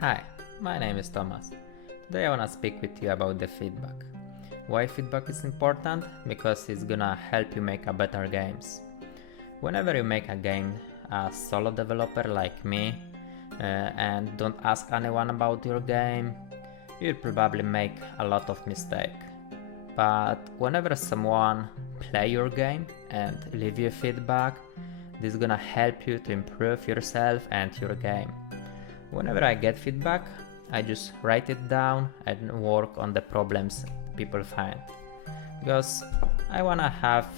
Hi, my name is Thomas. Today I wanna speak with you about the feedback. Why feedback is important? Because it's gonna help you make a better games. Whenever you make a game as solo developer like me and don't ask anyone about your game, you'll probably make a lot of mistakes. But whenever someone play your game and leave you feedback, this is gonna help you to improve yourself and your game. Whenever I get feedback, I just write it down and work on the problems people find. Because I wanna have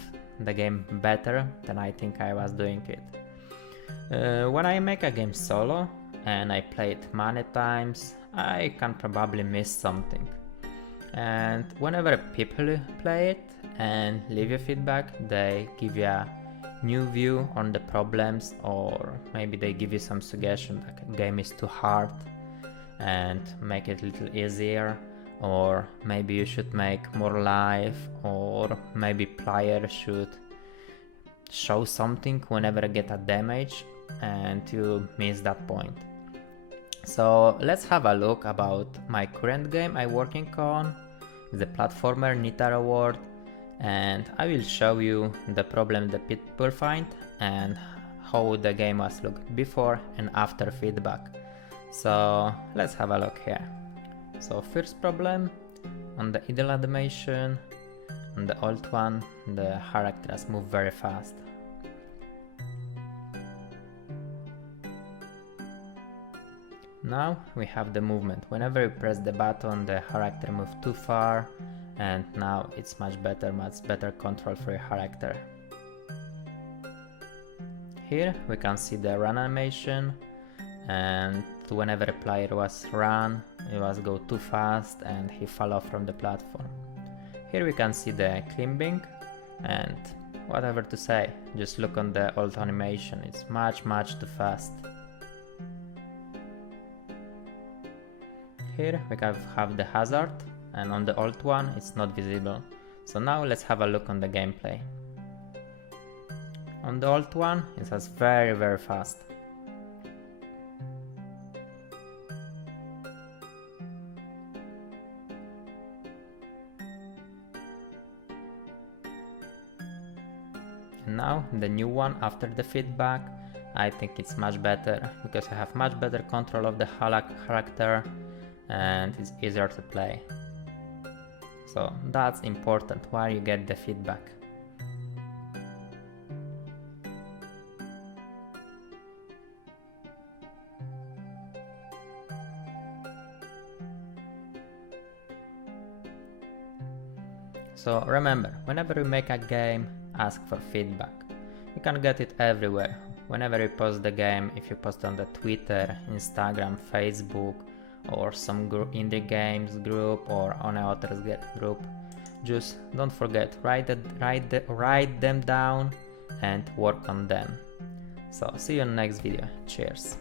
the game better than I think I was doing it. When I make a game solo and I play it many times, I can probably miss something. And whenever people play it and leave you feedback, they give you a new view on the problems, or maybe they give you some suggestion like a game is too hard and make it a little easier, or maybe you should make more life, or maybe player should show something whenever you get a damage and you miss that point. So let's have a look about my current game I'm working on, the platformer Nitaro World, and I will show you the problem that people find and how the game was looked before and after feedback. So let's have a look here. So first problem, on the idle animation, on the old one, the characters move very fast. Now we have the movement. Whenever you press the button, the character moves too far, and now it's much better control for your character. Here we can see the run animation, and whenever a player was run, it was go too fast and he fell off from the platform. Here we can see the climbing, and whatever to say, just look on the old animation, it's much too fast. Here we have the hazard, and on the old one it's not visible. So now let's have a look on the gameplay. On the old one it was very fast. And now the new one after the feedback, I think it's much better because I have much better control of the character and it's easier to play. So that's important, why you get the feedback. So remember, whenever you make a game, ask for feedback. You can get it everywhere. Whenever you post the game, if you post on the Twitter, Instagram, Facebook, or some indie games group or on a authors group, just don't forget, write them down and work on them. So see you in the next video. Cheers.